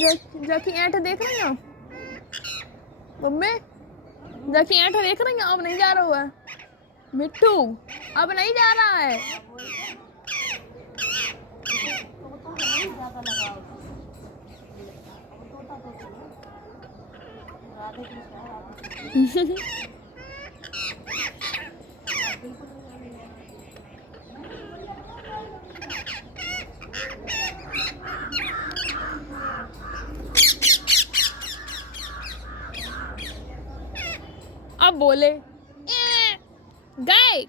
जाकी ऐंठ देख रही हो मम्मी? जाकी ऐंठ देख रही हो? अब नहीं जा रहा है मिट्टू, अब नहीं जा रहा है। अब बोले गाय